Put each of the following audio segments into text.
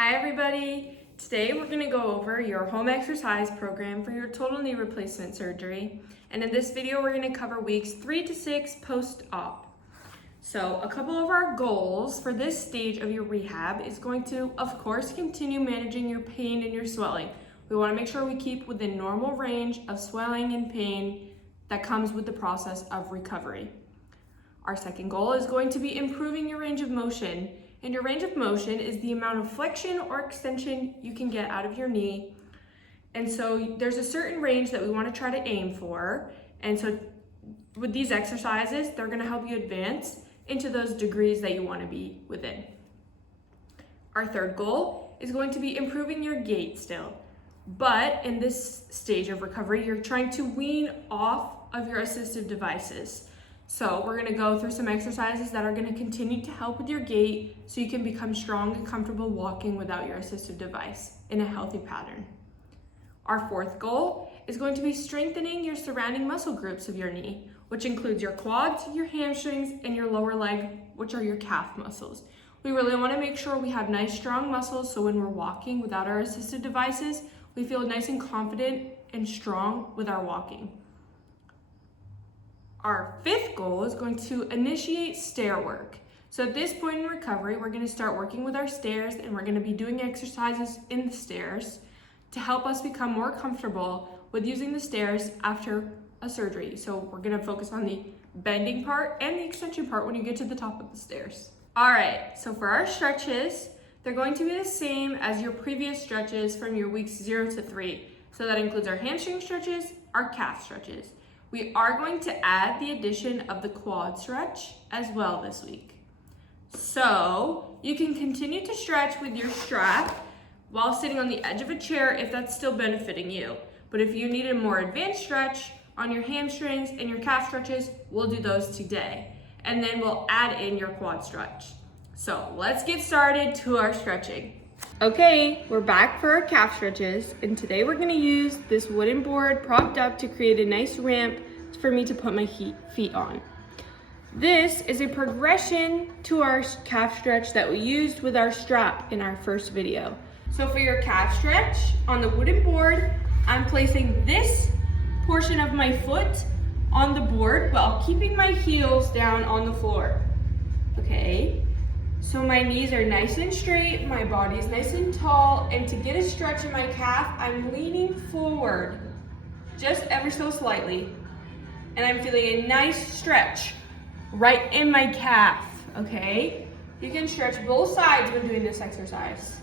Hi everybody! Today we're going to go over your home exercise program for your total knee replacement surgery. And in this video we're going to cover weeks 3 to 6 post-op. So a couple of our goals for this stage of your rehab is going to, of course, continue managing your pain and your swelling. We want to make sure we keep within normal range of swelling and pain that comes with the process of recovery. Our second goal is going to be improving your range of motion. And your range of motion is the amount of flexion or extension you can get out of your knee. And so there's a certain range that we want to try to aim for. And so with these exercises, they're going to help you advance into those degrees that you want to be within. Our third goal is going to be improving your gait still. But in this stage of recovery, you're trying to wean off of your assistive devices. So we're gonna go through some exercises that are gonna continue to help with your gait so you can become strong and comfortable walking without your assistive device in a healthy pattern. Our fourth goal is going to be strengthening your surrounding muscle groups of your knee, which includes your quads, your hamstrings, and your lower leg, which are your calf muscles. We really wanna make sure we have nice, strong muscles so when we're walking without our assistive devices, we feel nice and confident and strong with our walking. Our fifth goal is going to initiate stair work. So at this point in recovery, we're going to start working with our stairs and we're going to be doing exercises in the stairs to help us become more comfortable with using the stairs after a surgery. So we're going to focus on the bending part and the extension part when you get to the top of the stairs. All right, so for our stretches, they're going to be the same as your previous stretches from your weeks 0 to 3. So that includes our hamstring stretches, our calf stretches. We are going to add the addition of the quad stretch as well this week. So you can continue to stretch with your strap while sitting on the edge of a chair if that's still benefiting you. But if you need a more advanced stretch on your hamstrings and your calf stretches, we'll do those today. And then we'll add in your quad stretch. So let's get started to our stretching. Okay, we're back for our calf stretches, and today we're gonna use this wooden board propped up to create a nice ramp for me to put my feet on. This is a progression to our calf stretch that we used with our strap in our first video. So for your calf stretch, on the wooden board, I'm placing this portion of my foot on the board while keeping my heels down on the floor, okay? So my knees are nice and straight, my body is nice and tall, and to get a stretch in my calf, I'm leaning forward, just ever so slightly. And I'm feeling a nice stretch right in my calf, okay? You can stretch both sides when doing this exercise.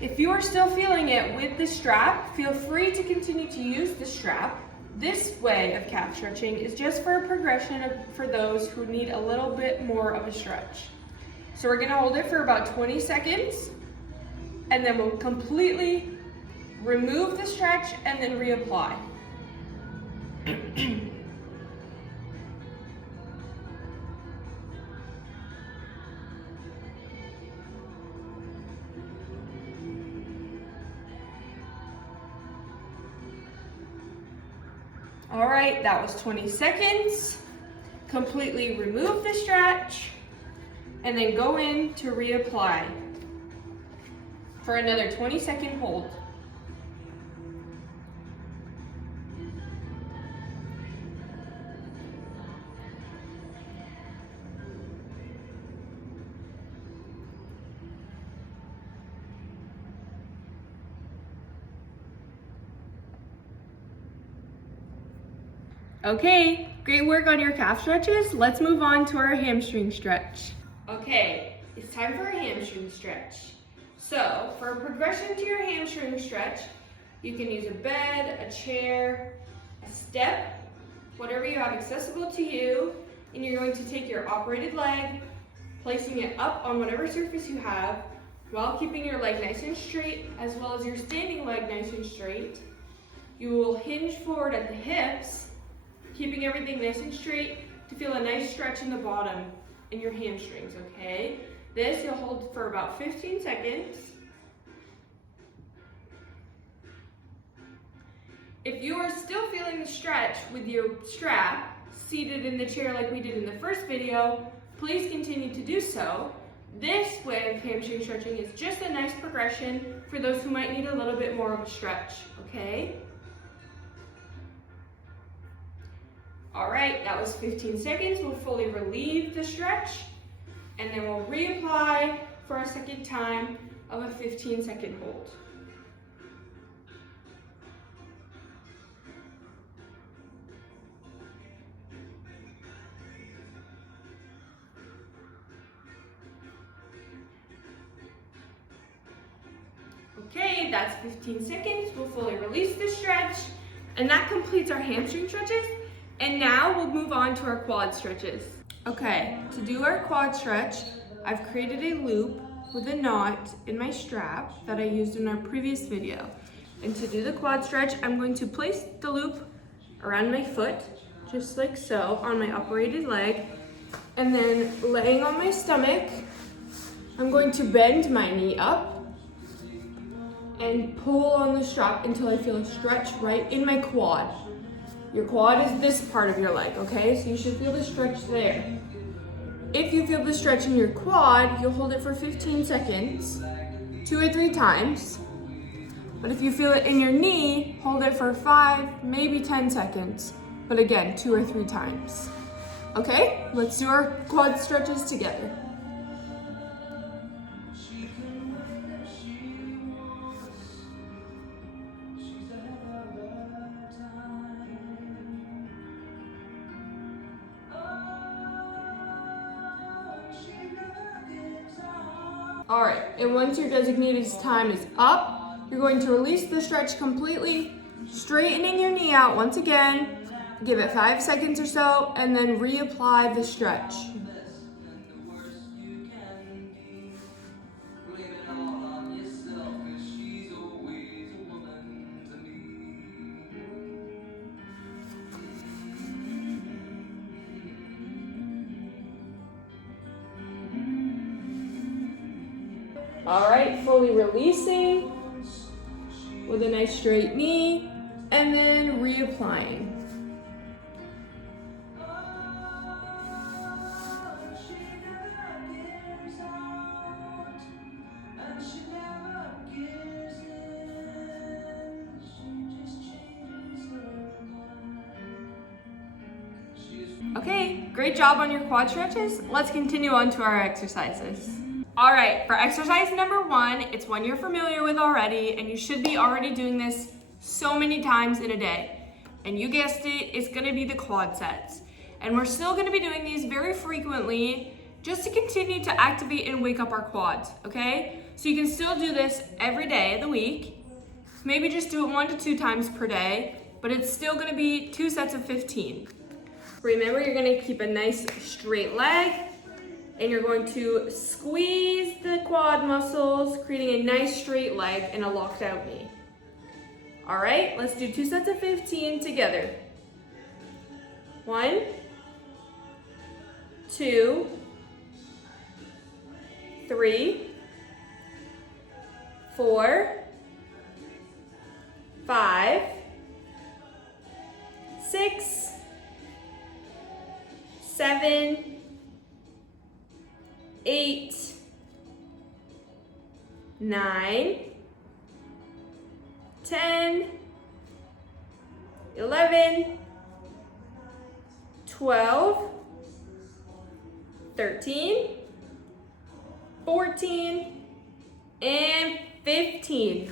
If you are still feeling it with the strap, feel free to continue to use the strap. This way of calf stretching is just for a progression for those who need a little bit more of a stretch. So we're gonna hold it for about 20 seconds and then we'll completely remove the stretch and then reapply. All right, that was 20 seconds. Completely remove the stretch and then go in to reapply for another 20-second hold. Okay, great work on your calf stretches. Let's move on to our hamstring stretch. Okay, it's time for a hamstring stretch. So for a progression to your hamstring stretch, you can use a bed, a chair, a step, whatever you have accessible to you, and you're going to take your operated leg, placing it up on whatever surface you have, while keeping your leg nice and straight, as well as your standing leg nice and straight. You will hinge forward at the hips, keeping everything nice and straight to feel a nice stretch in the bottom in your hamstrings, okay? This you'll hold for about 15 seconds. If you are still feeling the stretch with your strap seated in the chair like we did in the first video, please continue to do so. This way of hamstring stretching is just a nice progression for those who might need a little bit more of a stretch, okay? All right, that was 15 seconds. We'll fully relieve the stretch, and then we'll reapply for a second time of a 15-second hold. Okay, that's 15 seconds. We'll fully release the stretch, and that completes our hamstring stretches. And now we'll move on to our quad stretches. Okay, to do our quad stretch, I've created a loop with a knot in my strap that I used in our previous video. And to do the quad stretch, I'm going to place the loop around my foot, just like so, on my operated leg. And then laying on my stomach, I'm going to bend my knee up and pull on the strap until I feel a stretch right in my quad. Your quad is this part of your leg, okay? So you should feel the stretch there. If you feel the stretch in your quad, you'll hold it for 15 seconds, 2 or 3 times. But if you feel it in your knee, hold it for 5, maybe 10 seconds. But again, 2 or 3 times. Okay, let's do our quad stretches together. All right, and once your designated time is up, you're going to release the stretch completely, straightening your knee out once again, give it 5 seconds or so, and then reapply the stretch. All right, fully releasing with a nice straight knee, and then reapplying. Okay, great job on your quad stretches. Let's continue on to our exercises. All right, for exercise number 1, it's one you're familiar with already, and you should be already doing this so many times in a day. And you guessed it, it's gonna be the quad sets. And we're still gonna be doing these very frequently just to continue to activate and wake up our quads, okay? So you can still do this every day of the week. Maybe just do it 1 to 2 times per day, but it's still gonna be 2 sets of 15. Remember, you're gonna keep a nice straight leg, and you're going to squeeze the quad muscles, creating a nice straight leg and a locked out knee. All right, let's do 2 sets of 15 together. 1, 2, 3, 4, 5, 6, 7, 8, 9, 10, 11, 12, 13, 14, and 15.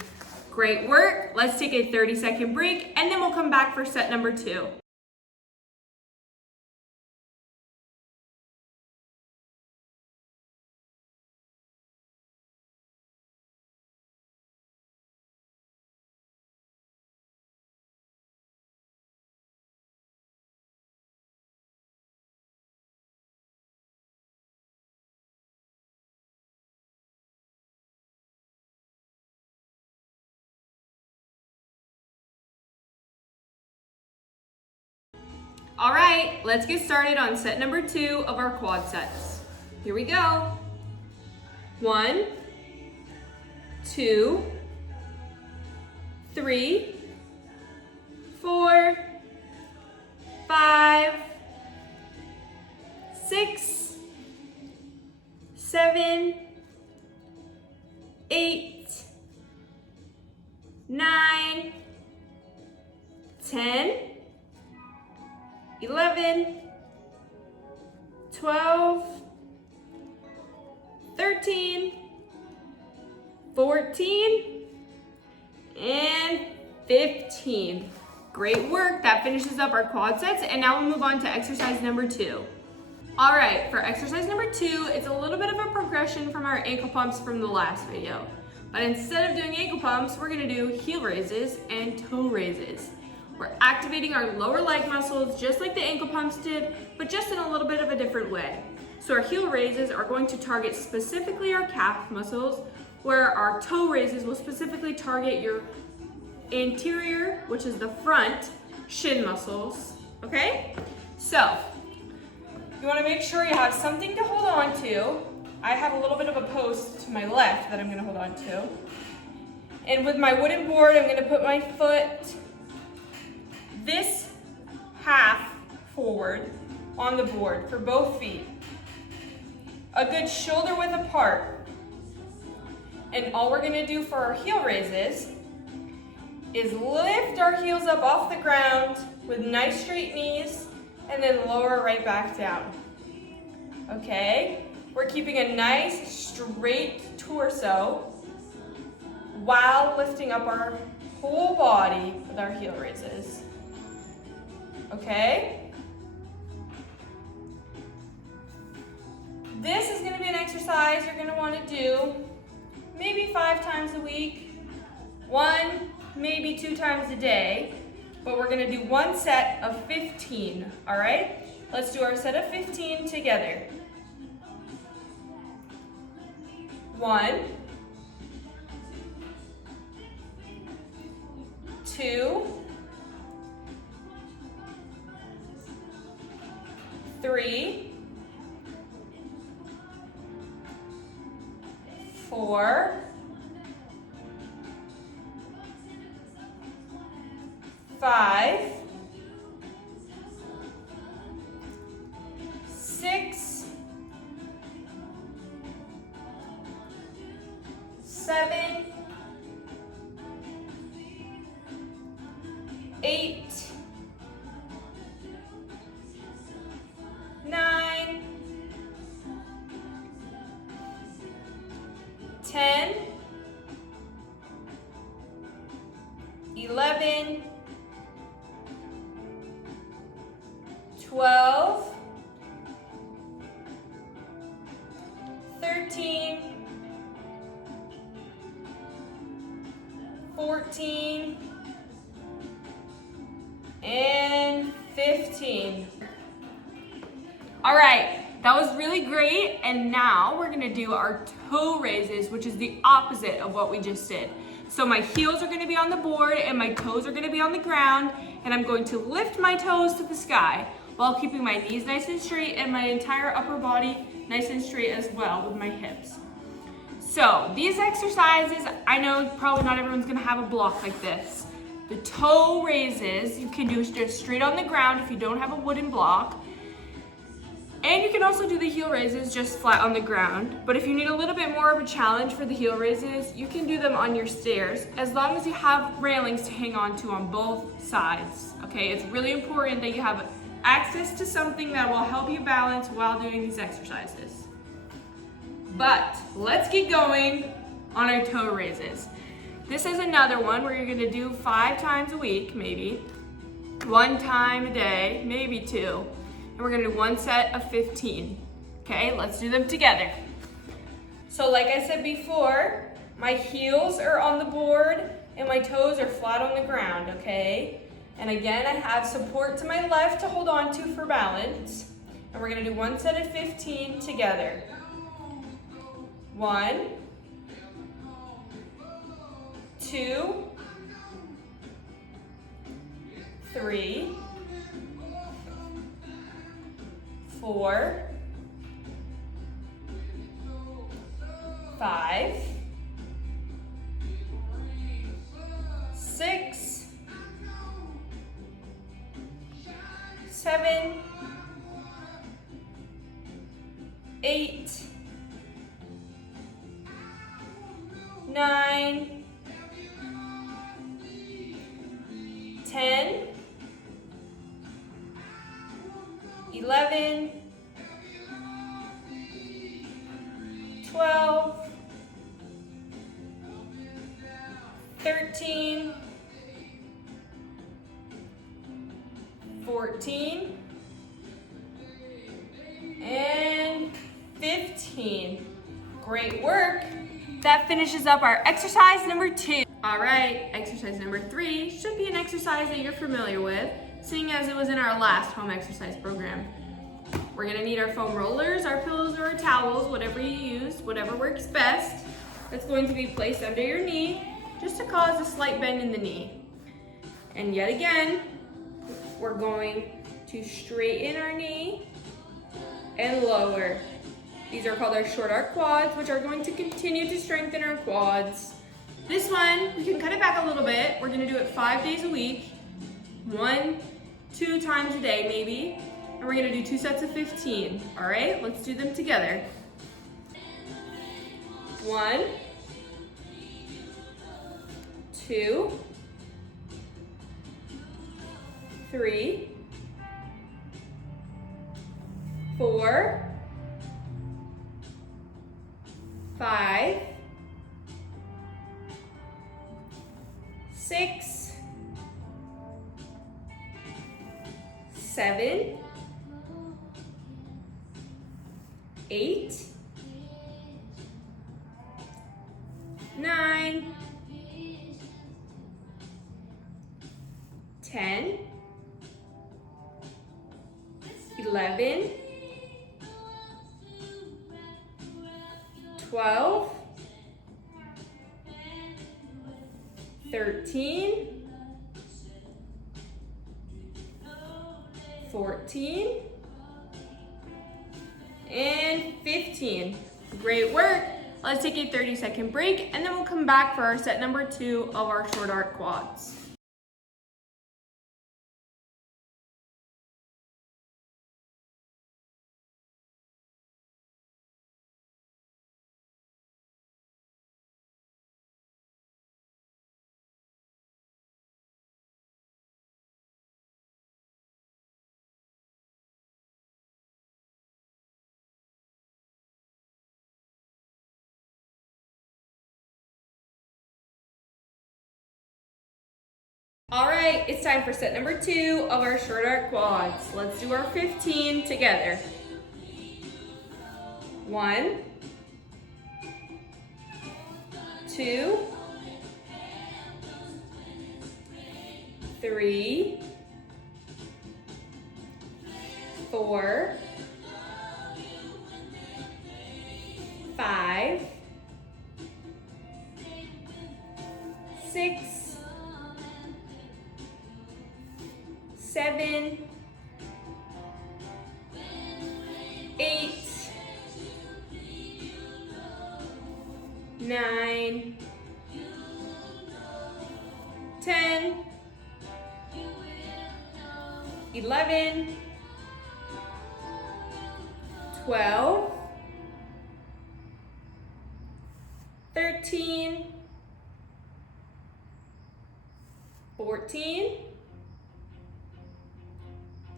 Great work. Let's take a 30-second break, and then we'll come back for set number 2. All right, let's get started on set number 2 of our quad sets. Here we go. 1, 2, 3, 4, 5, 6, 7, 8, 9, 10, 11, 12, 13, 14, and 15. Great work. That finishes up our quad sets, and now we'll move on to exercise number 2. All right, for exercise number 2, it's a little bit of a progression from our ankle pumps from the last video. But instead of doing ankle pumps, we're gonna do heel raises and toe raises. We're activating our lower leg muscles just like the ankle pumps did, but just in a little bit of a different way. So our heel raises are going to target specifically our calf muscles, where our toe raises will specifically target your anterior, which is the front, shin muscles, okay? So, you wanna make sure you have something to hold on to. I have a little bit of a post to my left that I'm gonna hold on to. And with my wooden board, I'm gonna put my foot this half forward on the board for both feet. A good shoulder width apart. And all we're gonna do for our heel raises is lift our heels up off the ground with nice straight knees and then lower right back down. Okay? We're keeping a nice straight torso while lifting up our whole body with our heel raises. Okay? This is gonna be an exercise you're gonna wanna do maybe 5 times a week, 1, maybe 2 times a day, but we're gonna do one set of 15, all right? Let's do our set of 15 together. 1, 2, 3, 4, 5, 6, 7, 8, 9, 10, 11, 12, 13, 14, and 15. All right, that was really great. And now we're gonna do our toe raises, which is the opposite of what we just did. So my heels are gonna be on the board and my toes are gonna be on the ground, and I'm going to lift my toes to the sky while keeping my knees nice and straight and my entire upper body nice and straight as well with my hips. So these exercises, I know probably not everyone's gonna have a block like this. The toe raises, you can do just straight on the ground if you don't have a wooden block. And you can also do the heel raises just flat on the ground. But if you need a little bit more of a challenge for the heel raises, you can do them on your stairs, as long as you have railings to hang on to on both sides. Okay, it's really important that you have access to something that will help you balance while doing these exercises. But let's get going on our toe raises. This is another one where you're gonna do 5 times a week, maybe. 1 time a day, maybe 2. And we're gonna do one set of 15. Okay, let's do them together. So like I said before, my heels are on the board and my toes are flat on the ground, okay? And again, I have support to my left to hold on to for balance. And we're gonna do one set of 15 together. 1, 2, 3, 4, 5, 6, 7, 8, 9, 10, 11, 12, 13, 14, and 15. Great work. That finishes up our exercise number 2. All right, exercise number 3 should be an exercise that you're familiar with, seeing as it was in our last home exercise program. We're gonna need our foam rollers, our pillows, or our towels, whatever you use, whatever works best. That's going to be placed under your knee, just to cause a slight bend in the knee. And yet again, we're going to straighten our knee and lower. These are called our short arc quads, which are going to continue to strengthen our quads. This one, we can cut it back a little bit. We're gonna do it 5 days a week, 1-2 times a day maybe, and we're gonna do 2 sets of 15. All right, let's do them together. 1, 2, 3, 4, 5, 6, 7, 8, 9, 10, 11, 12, 13, 14, and 15. Great work. Let's take a 30-second break, and then we'll come back for our set number 2 of our short arc quads. All right, it's time for set number 2 of our short arc quads. Let's do our 15 together. 1, 2, 3, 4, 5, 6, 7, 8, 9, 10, 11, 12, 13, 14,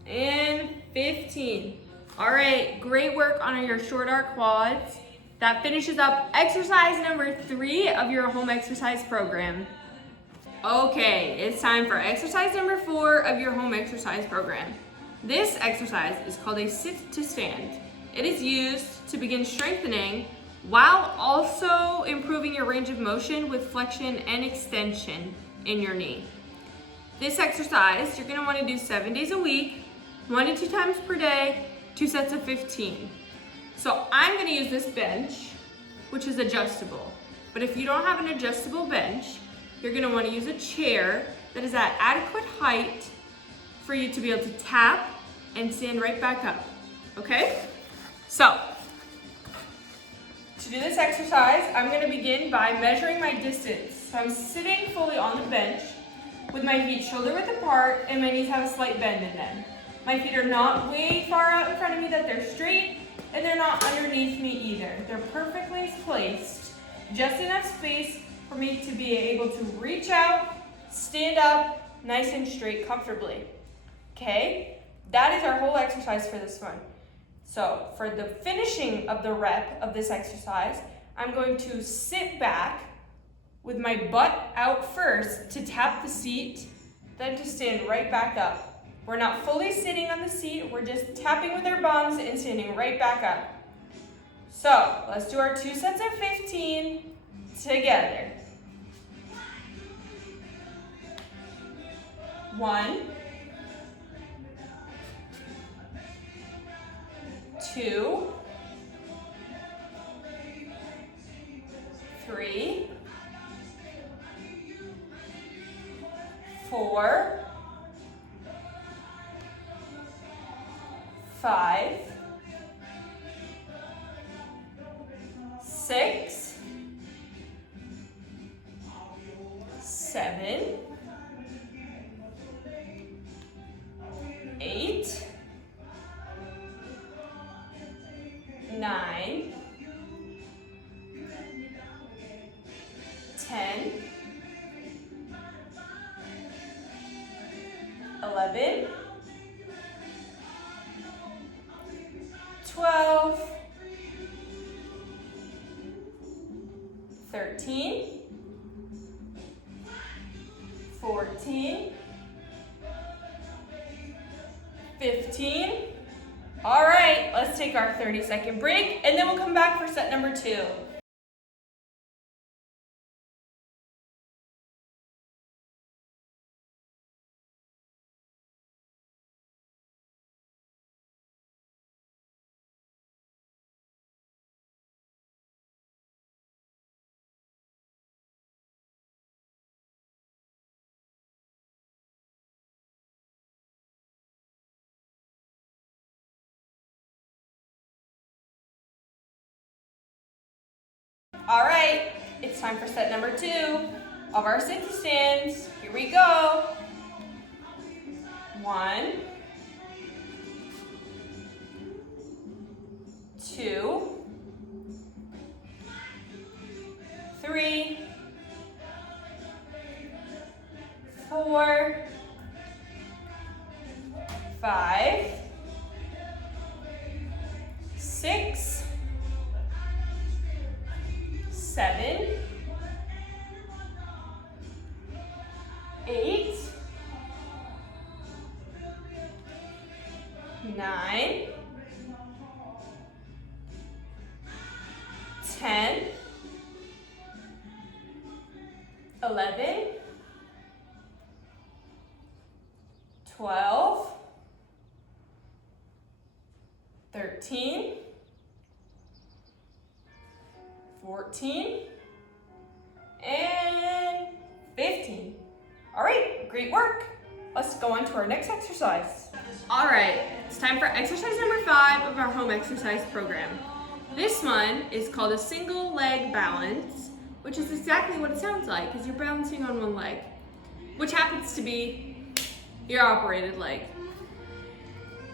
and 15. All right, great work on your short arc quads. That finishes up exercise number 3 of your home exercise program. Okay, it's time for exercise number 4 of your home exercise program. This exercise is called a sit to stand. It is used to begin strengthening while also improving your range of motion with flexion and extension in your knee. This exercise, you're gonna wanna do 7 days a week, 1 to 2 times per day, 2 sets of 15. So I'm gonna use this bench, which is adjustable. But if you don't have an adjustable bench, you're gonna wanna use a chair that is at adequate height for you to be able to tap and stand right back up, okay? So, to do this exercise, I'm gonna begin by measuring my distance. So I'm sitting fully on the bench with my feet shoulder width apart and my knees have a slight bend in them. My feet are not way far out in front of me that they're straight, and they're not underneath me either. They're perfectly placed just enough space for me to be able to reach out, stand up, nice and straight comfortably. Okay, that is our whole exercise for this one. So for the finishing of the rep of this exercise, I'm going to sit back with my butt out first to tap the seat, then to stand right back up. We're not fully sitting on the seat, we're just tapping with our bums and standing right back up. So let's do our 2 sets of 15 together. 1, 2, 3, 4, 5, 6, 7, 8, 9, 10, 11, 12, 13, 14, 15. All right, let's take our 30-second break and then we'll come back for set number 2. All right, it's time for set number 2 of our sit-to stands. Here we go. 1, 2, 3, 4, 5, 6, 7, 8, 9, 10, 11, 12, 13, 14, and 15. All right, great work. Let's go on to our next exercise. All right, it's time for exercise number 5 of our home exercise program. This one is called a single leg balance, which is exactly what it sounds like, because you're balancing on one leg, which happens to be your operated leg.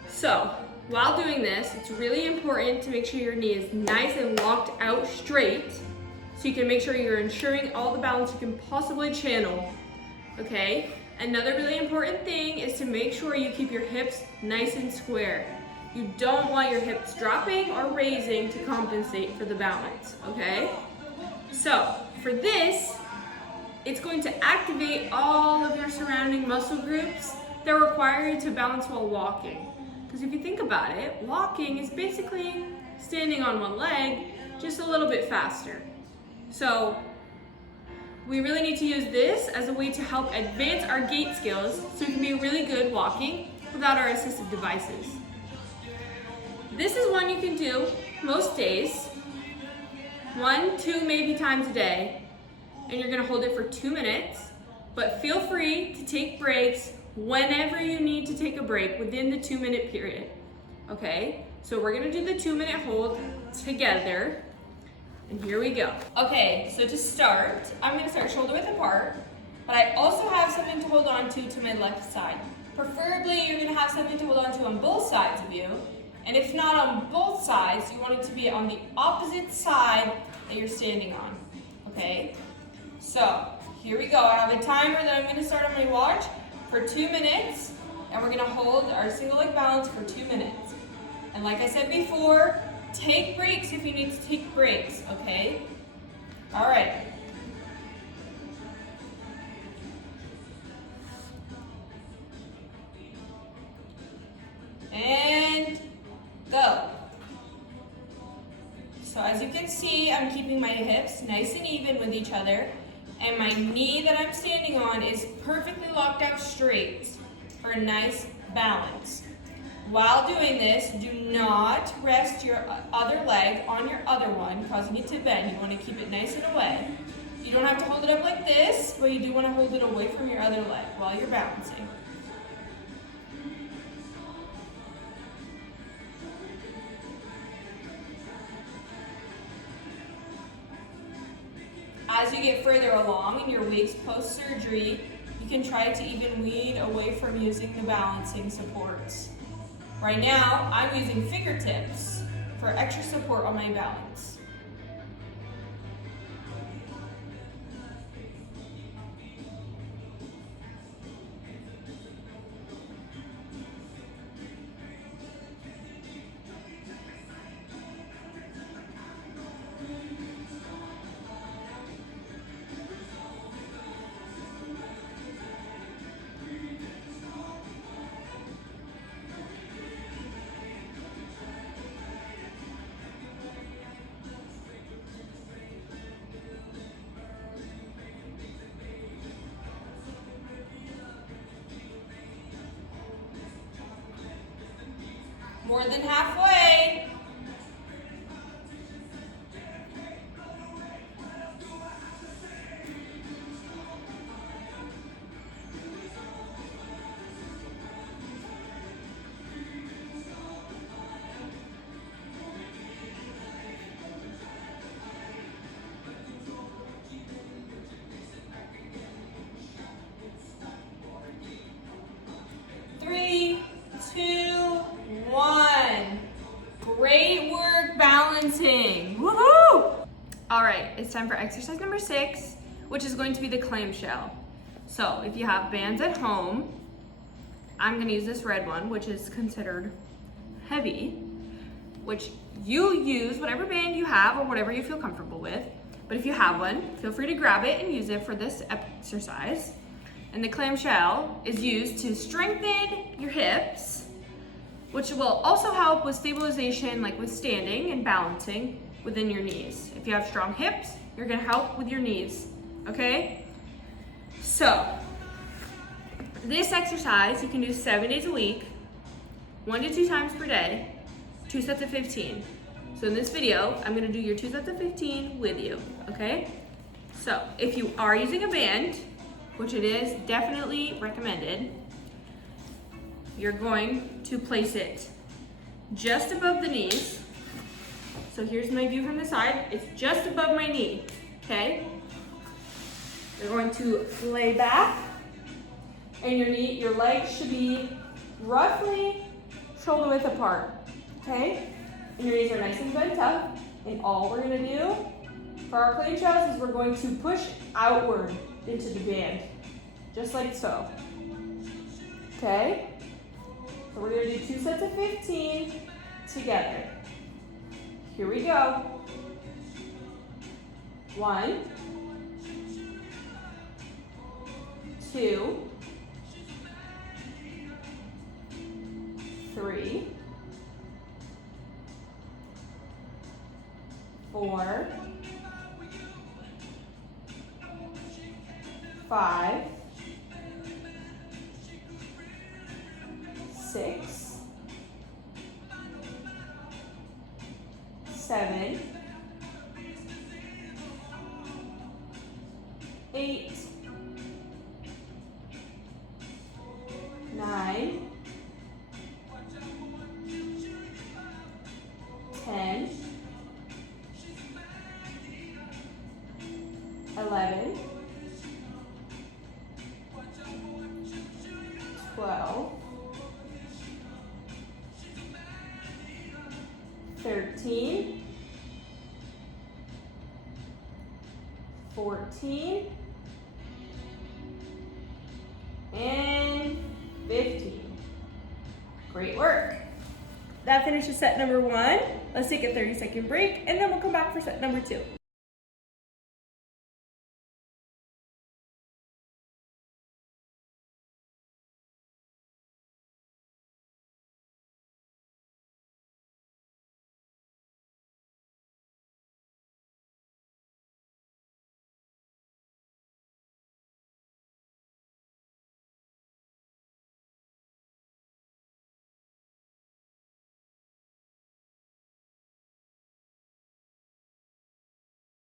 So, while doing this, it's really important to make sure your knee is nice and locked out straight, so you can make sure you're ensuring all the balance you can possibly channel, okay? Another really important thing is to make sure you keep your hips nice and square. You don't want your hips dropping or raising to compensate for the balance, okay? So, for this, it's going to activate all of your surrounding muscle groups that require you to balance while walking. Because if you think about it, walking is basically standing on one leg, just a little bit faster. So we really need to use this as a way to help advance our gait skills so we can be really good walking without our assistive devices. This is one you can do most days, 1, 2, maybe times a day, and you're gonna hold it for 2 minutes, but feel free to take breaks whenever you need to take a break within the 2-minute period, okay? So we're gonna do the 2-minute hold together, and here we go. Okay, so to start, I'm gonna start shoulder width apart, but I also have something to hold on to my left side. Preferably, you're gonna have something to hold on to on both sides of you, and if not on both sides, you want it to be on the opposite side that you're standing on. okay? So, here we go. I have a timer that I'm gonna start on my watch for 2 minutes, and we're gonna hold our single leg balance for 2 minutes. And like I said before, take breaks if you need to take breaks, okay? All right. And go. So as you can see, I'm keeping my hips nice and even with each other, and my knee that I'm standing on is perfectly locked out straight for a nice balance. While doing this, do not rest your other leg on your other one, causing it to bend. You want to keep it nice and away. You don't have to hold it up like this, but you do want to hold it away from your other leg while you're balancing. As you get further along in your weeks post-surgery, you can try to even wean away from using the balancing supports. Right now, I'm using fingertips for extra support on my balance. More than halfway. Three, two, one. Great work balancing. Woohoo! All right, it's time for exercise number 6, which is going to be the clamshell. So if you have bands at home, I'm gonna use this red one, which is considered heavy, which you use whatever band you have or whatever you feel comfortable with. But if you have one, feel free to grab it and use it for this exercise. And the clamshell is used to strengthen your hips, which will also help with stabilization, like with standing and balancing within your knees. If you have strong hips, you're gonna help with your knees, okay? So, this exercise you can do 7 days a week, 1 to 2 times per day, 2 sets of 15. So in this video, I'm gonna do your 2 sets of 15 with you, okay? So, if you are using a band, which it is definitely recommended, you're going to place it just above the knees. So here's my view from the side. It's just above my knee, okay? You're going to lay back, and your legs should be roughly shoulder width apart, okay? And your knees are nice and bent up, and all we're gonna do for our clamshells is we're going to push outward into the band, just like so, okay? So we're gonna do 2 sets of 15 together. Here we go. 1, 2, 3, 4, 5, 6, 7, 8, 9, 10, 11, 12, 13, 14, and 15. Great work. That finishes set number 1. Let's take a 30-second break, and then we'll come back for set number 2.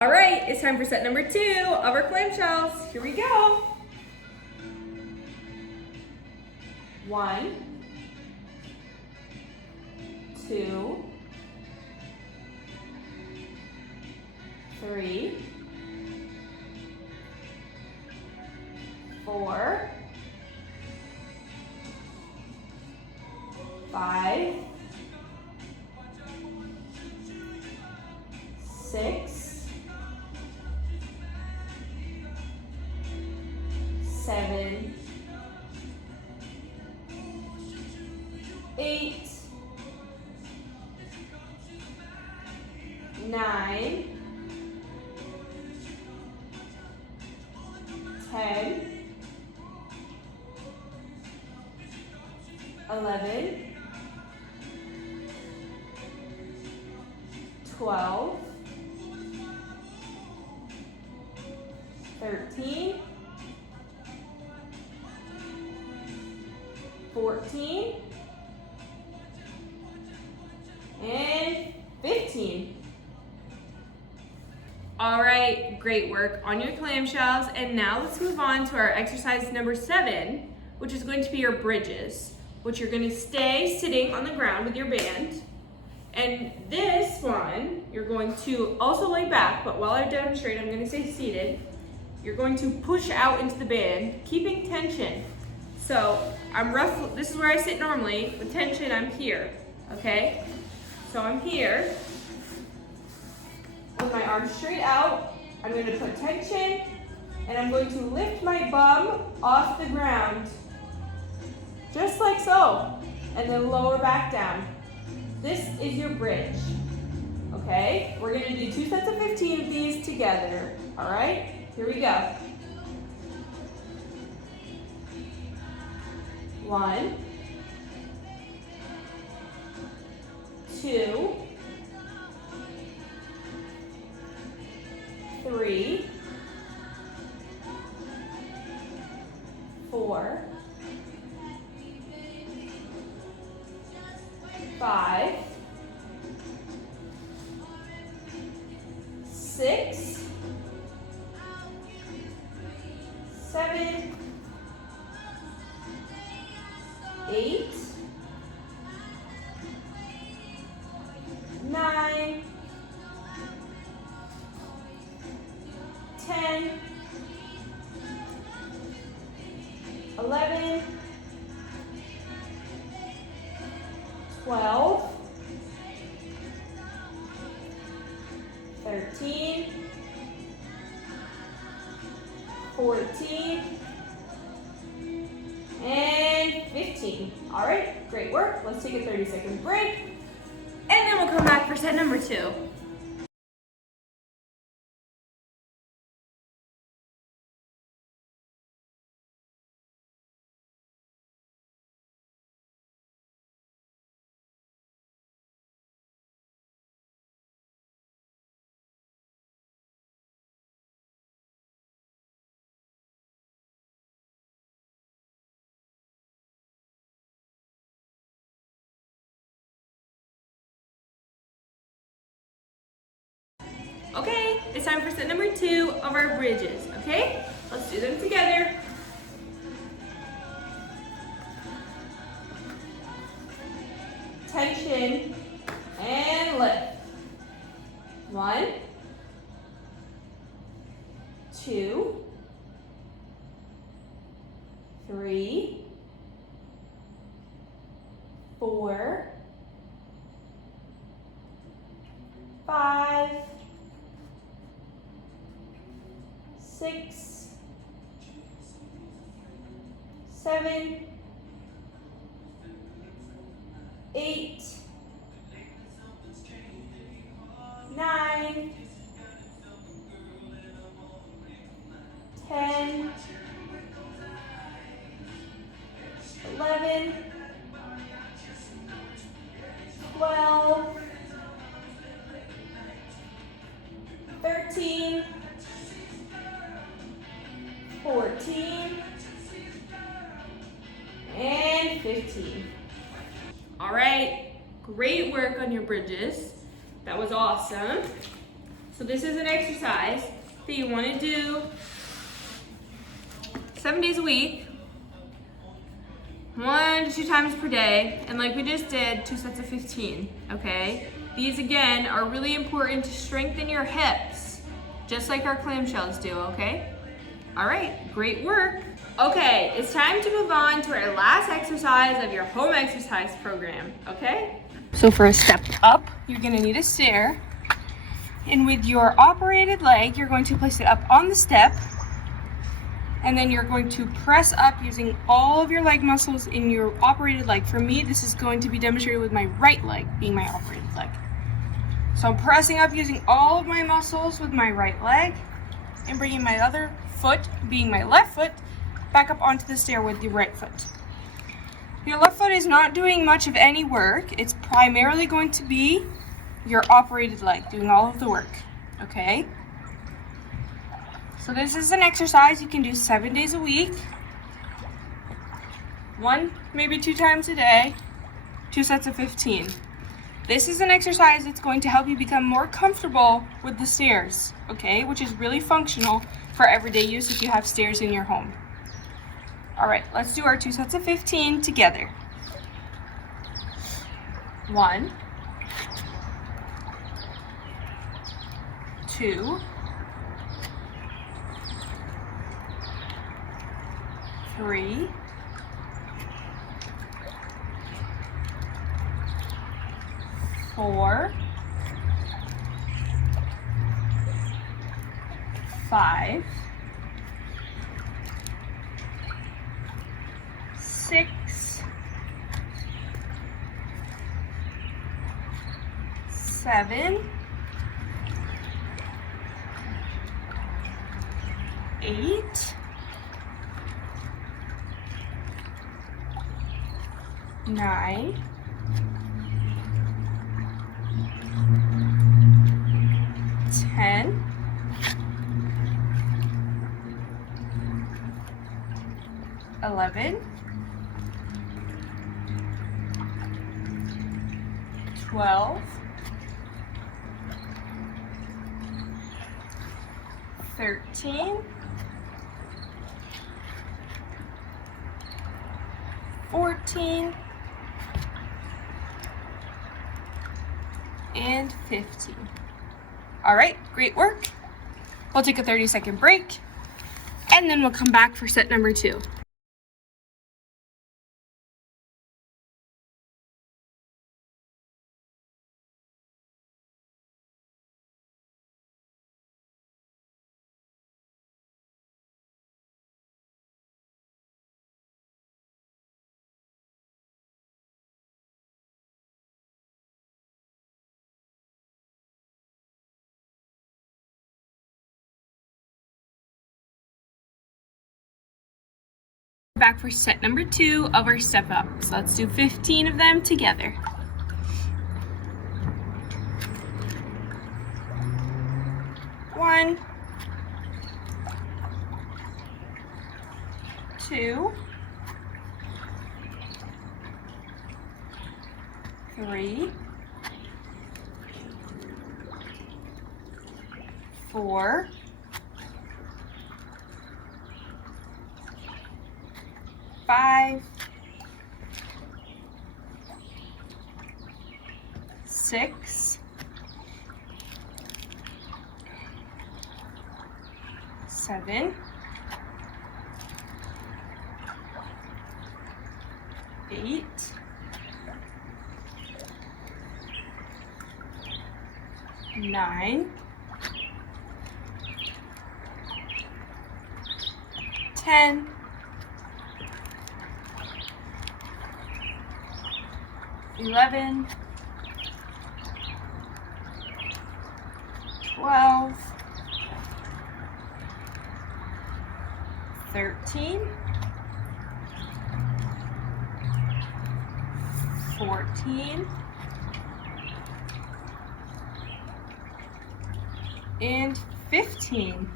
All right, it's time for set number 2 of our clamshells. Here we go. 1, 2, 3, 4, 5, 6, 7, 8, 9, 10, 11, 12, 13, 14, and 15. All right, great work on your clamshells. And now let's move on to our exercise number 7, which is going to be your bridges, which you're going to stay sitting on the ground with your band. And this one, you're going to also lay back, but while I demonstrate, I'm going to stay seated. You're going to push out into the band, keeping tension. So this is where I sit normally. With tension, I'm here, okay? So I'm here, with my arms straight out. I'm going to put tension, and I'm going to lift my bum off the ground, just like so, and then lower back down. This is your bridge, okay? We're going to do 2 sets of 15 of these together, all right? Here we go. 1, 2, 3, 4, 5, 6, 7, 8, 9, 10, 11, 12, 13, 14, and 15. All right, great work. Let's take a 30-second break, and then we'll come back for set number 2. Okay, it's time for set number 2 of our bridges, okay? Let's do them together. Tension and lift. 1, 2, 3, 4, 5, 6, 7, 8, 9, 10, 11, 12, 13, 14, and 15. All right, great work on your bridges. That was awesome. So this is an exercise that you want to do 7 days a week, 1 to 2 times per day, and like we just did, 2 sets of 15, okay? These again are really important to strengthen your hips, just like our clamshells do, okay? All right, great work. Okay, it's time to move on to our last exercise of your home exercise program, okay? So for a step up, you're gonna need a stair, and with your operated leg, you're going to place it up on the step, and then you're going to press up using all of your leg muscles in your operated leg. For me, this is going to be demonstrated with my right leg being my operated leg. So I'm pressing up using all of my muscles with my right leg and bringing my other foot, being my left foot, back up onto the stair with the right foot. Your left foot is not doing much of any work. It's primarily going to be your operated leg doing all of the work, okay? So this is an exercise you can do 7 days a week, 1, maybe 2 times a day, 2 sets of 15. This is an exercise that's going to help you become more comfortable with the stairs, okay? Which is really functional for everyday use if you have stairs in your home. All right, let's do our 2 sets of 15 together. 1, 2, 3, 4, 5, 6, 7, 8, 9, 10, 11, 12, 13, 14, and 15. All right, great work. We'll take a 30-second break, and then we'll come back for set number 2. Back for set number 2 of our step up. So let's do 15 of them together. 1, 2, 3, 4, 5, 6, 7, 8, 9, 10, 11, 12, 13, 14, and 15.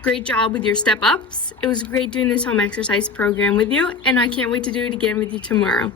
Great job with your step ups. It was great doing this home exercise program with you, and I can't wait to do it again with you tomorrow.